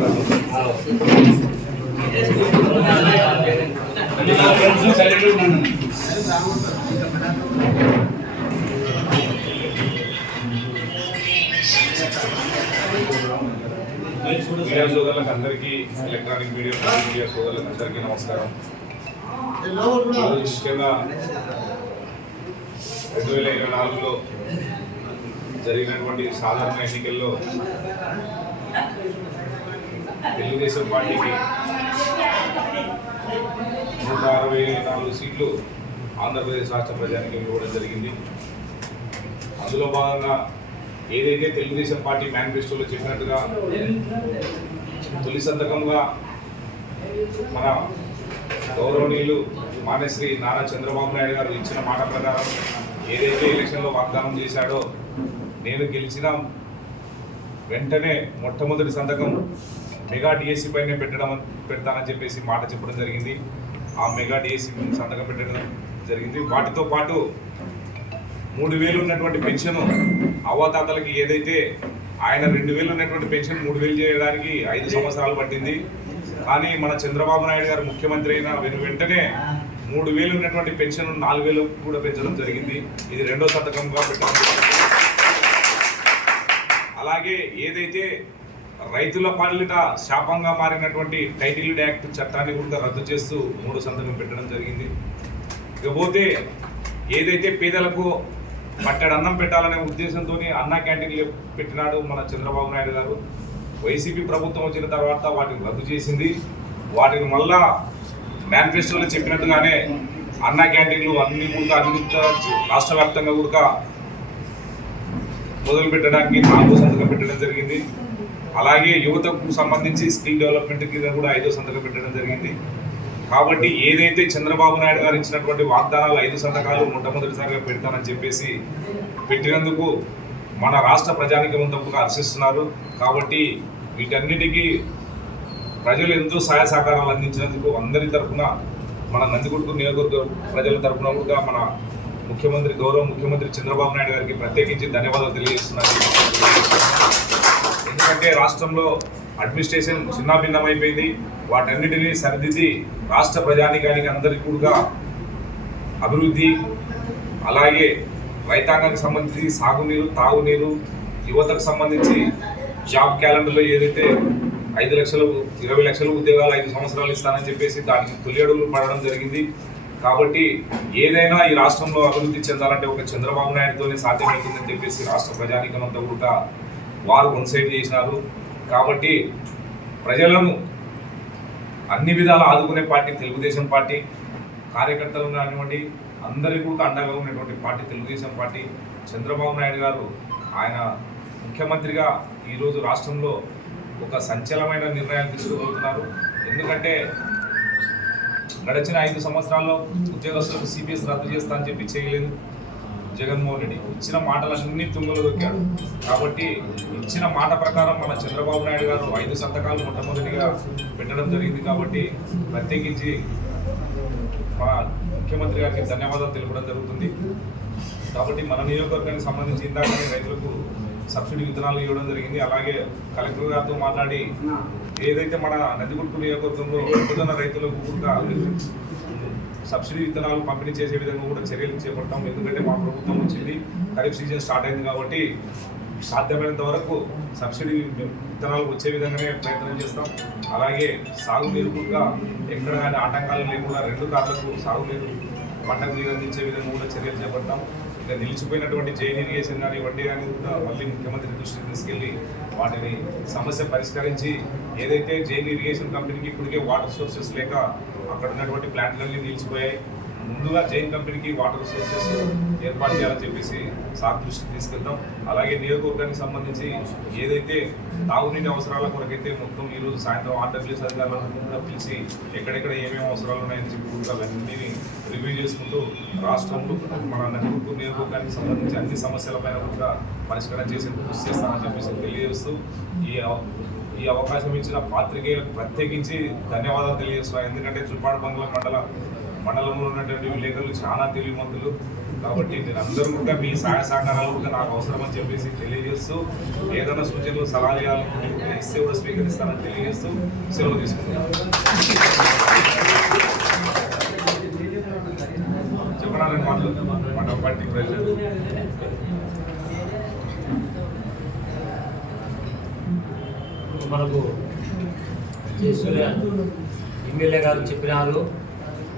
Media సోదరులకు అందరికీ, electronic media సోదరులకు అందరికీ నమస్కారం. ముఖ్యంగా 2024లో జరిగినటువంటి సాధారణ ఎన్నికల్లో తెలుగుదేశం పార్టీకి 164 సీట్లు ఆంధ్రప్రదేశ్ రాష్ట్ర ప్రజానికి ఇవ్వడం జరిగింది. అందులో భాగంగా ఏదైతే తెలుగుదేశం పార్టీ మేనిఫెస్టోలో చెప్పినట్టుగా తొలి సంతకంగా మన గౌరవనీయులు మాన్యశ్రీ నారా చంద్రబాబు నాయుడు గారు ఇచ్చిన మాట ప్రకారం ఏదైతే ఎలక్షన్లో వాగ్దానం చేశాడో, నేను గెలిచిన వెంటనే మొట్టమొదటి సంతకం మెగా డిఎస్సి పైనే పెడతానని చెప్పేసి మాట చెప్పడం జరిగింది. ఆ మెగా డిఎస్సి సంతకం పెట్టడం జరిగింది. వాటితో పాటు 3000 ఉన్నటువంటి పెన్షన్ అవ్వాతాతలకి ఏదైతే ఆయన 2000 ఉన్నటువంటి పెన్షన్ 3000 చేయడానికి 5 సంవత్సరాలు పట్టింది. కానీ మన చంద్రబాబు నాయుడు గారు ముఖ్యమంత్రి అయిన వెంటనే 3000 ఉన్నటువంటి పెన్షన్ 4000 కూడా పెంచడం జరిగింది. ఇది రెండో సంతకంగా పెట్టడం. అలాగే ఏదైతే రైతుల పాలిట శాపంగా మారినటువంటి టైటిల్ యాక్ట్ చట్టాన్ని కూడా రద్దు చేస్తూ 3వ సంతకం పెట్టడం జరిగింది. ఇకపోతే ఏదైతే పేదలకు పట్టెడు అన్నం పెట్టాలనే ఉద్దేశంతో అన్నా క్యాంటీన్లు పెట్టినాడు మన చంద్రబాబు నాయుడు గారు. వైసీపీ ప్రభుత్వం వచ్చిన తర్వాత వాటిని రద్దు చేసింది. వాటిని మళ్ళా మేనిఫెస్టోలో చెప్పినట్టుగానే అన్నా క్యాంటీన్లు అన్ని రాష్ట్ర వ్యాప్తంగా కూడా మొదలు పెట్టడానికి 4వ సంతకం పెట్టడం జరిగింది. అలాగే యువతకు సంబంధించి స్కిల్ డెవలప్మెంట్ కింద కూడా 5వ సంతకం పెట్టడం జరిగింది. కాబట్టి ఏదైతే చంద్రబాబు నాయుడు గారు ఇచ్చినటువంటి వాగ్దానాలు 5 సంతకాలు మొట్టమొదటిసారిగా పెడతానని చెప్పేసి పెట్టినందుకు మన రాష్ట్ర ప్రజానికం తప్పుగా హర్షిస్తున్నారు. కాబట్టి వీటన్నిటికీ ప్రజలు ఎంతో సహాయ సహకారాలు అందించినందుకు అందరి తరఫున, మన నందికొట్కూరు నియోజకవర్గ ప్రజల తరఫున కూడా మన గౌరవ ముఖ్యమంత్రి చంద్రబాబు నాయుడు గారికి ప్రత్యేకించి ధన్యవాదాలు తెలియజేస్తున్నారు. ఎందుకంటే రాష్ట్రంలో అడ్మినిస్ట్రేషన్ చిన్నాభిన్నమైపోయింది. వాటన్నిటినీ సరిదిద్ది రాష్ట్ర ప్రజానికానికి అందరికీ కూడా అభివృద్ధి, అలాగే రైతాంగానికి సంబంధించి సాగునీరు, తాగునీరు, యువతకు సంబంధించి జాబ్ క్యాలెండర్లో ఏదైతే 5 లక్షలు 20 లక్షల ఉద్యోగాలు 5 సంవత్సరాలు ఇస్తానని చెప్పేసి దానికి తొలి అడుగులు పడడం జరిగింది. కాబట్టి ఏదైనా ఈ రాష్ట్రంలో అభివృద్ధి చెందాలంటే ఒక చంద్రబాబు నాయుడుతోనే సాధ్యమవుతుందని చెప్పేసి రాష్ట్ర ప్రజానికం అంతా కూడా వారు వన్ సైడ్ చేసినారు. కాబట్టి ప్రజలను అన్ని విధాలు ఆదుకునే పార్టీ తెలుగుదేశం పార్టీ. కార్యకర్తలు కానివ్వండి, అందరికీ కూడా అండగా ఉన్నటువంటి పార్టీ తెలుగుదేశం పార్టీ. చంద్రబాబు నాయుడు గారు ఆయన ముఖ్యమంత్రిగా ఈరోజు రాష్ట్రంలో ఒక సంచలనమైన నిర్ణయాలు తీసుకోబోతున్నారు. ఎందుకంటే గడిచిన 5 సంవత్సరాల్లో ఉద్యోగస్తులకు సిపిఎస్ రద్దు చేస్తా అని చెప్పి చేయలేదు జగన్మోహన్ రెడ్డి. ఇచ్చిన మాటలన్నీ తుంగలు దొక్కాడు. కాబట్టి ఇచ్చిన మాట ప్రకారం మన చంద్రబాబు నాయుడు గారు 5 సంతకాలు మొట్టమొదటిగా పెట్టడం జరిగింది. కాబట్టి ప్రత్యేకించి మన ముఖ్యమంత్రి గారికి ధన్యవాదాలు తెలపడం జరుగుతుంది. కాబట్టి మన నియోజకవర్గానికి సంబంధించి ఇందాకనే రైతులకు సబ్సిడీ విత్తనాలు ఇవ్వడం జరిగింది. అలాగే కలెక్టర్ గారితో మాట్లాడి ఏదైతే మన నందికొట్కూరు నియోజకవర్గంలో మొక్కజొన్న రైతులకు కూడా సబ్సిడీ విత్తనాలు పంపిణీ చేసే విధంగా కూడా చర్యలు చేపడతాం. ఎందుకంటే మా ప్రభుత్వం వచ్చింది, ఖరీఫ్ సీజన్ స్టార్ట్ అయింది కాబట్టి సాధ్యమైనంత వరకు సబ్సిడీ విత్తనాలు వచ్చే విధంగానే ప్రయత్నం చేస్తాం. అలాగే సాగునీరు కూడా ఎక్కడ కానీ ఆటంకాలు లేకుండా 2 కార్లకు సాగునీరు పంటకు నీరు అందించే విధంగా కూడా చర్యలు చేపడతాం. ఇక నిలిచిపోయినటువంటి జైన్ ఇరిగేషన్ కానీ వడ్డీ కానీ కూడా మళ్ళీ ముఖ్యమంత్రి దృష్టికి తీసుకెళ్ళి వాటిని సమస్య పరిష్కరించి ఏదైతే జైన్ ఇరిగేషన్ కంపెనీకి ఇప్పటికే వాటర్ సోర్సెస్ లేక అక్కడ ఉన్నటువంటి ప్లాంట్లన్నీ నిలిచిపోయాయి. ముందుగా జైన్ కంపెనీకి వాటర్ సోర్సెస్ ఏర్పాటు చేయాలని చెప్పేసి సార్ దృష్టికి తీసుకెళ్తాం. అలాగే నియోజకవర్గానికి సంబంధించి ఏదైతే తాగునీటి అవసరాల కొరకైతే మొత్తం ఈరోజు సాయంత్రం ఆర్డబ్ల్యూఎస్ అధికారులను కూడా పిలిచి ఎక్కడెక్కడ ఏమేమి అవసరాలు ఉన్నాయని చెప్పి కూడా అవన్నీ రివ్యూ చేసుకుంటూ రాష్ట్రంలో మన నందికొట్కూరు నియోజకవర్గానికి సంబంధించి అన్ని సమస్యలపైన కూడా పరిష్కారం చేసేందుకు కృషి చేస్తామని చెప్పేసి తెలియజేస్తూ ఈ అవకాశం ఇచ్చిన పాత్రికేయులకు ప్రత్యేకించి ధన్యవాదాలు తెలియజేస్తున్నాను. ఎందుకంటే చుప్పాడు బంగ్లా మండలంలో ఉన్నటువంటి విలేకరులు చాలా తెలివిమంతులు. కాబట్టి నేను అందరూ కూడా మీ సహాయ సహకారాలు కూడా నాకు అవసరం అని చెప్పేసి తెలియజేస్తూ ఏదైనా సూచనలు సలహాలు ఇవ్వాలనుకుంటే ఇస్తే కూడా స్వీకరిస్తానని తెలియజేస్తూ సెలవు తీసుకుంటున్నాను. చెప్పడానికి మన పార్టీ ప్రెసిడెంట్ మనకు ఎమ్మెల్యే గారు చెప్పినారు.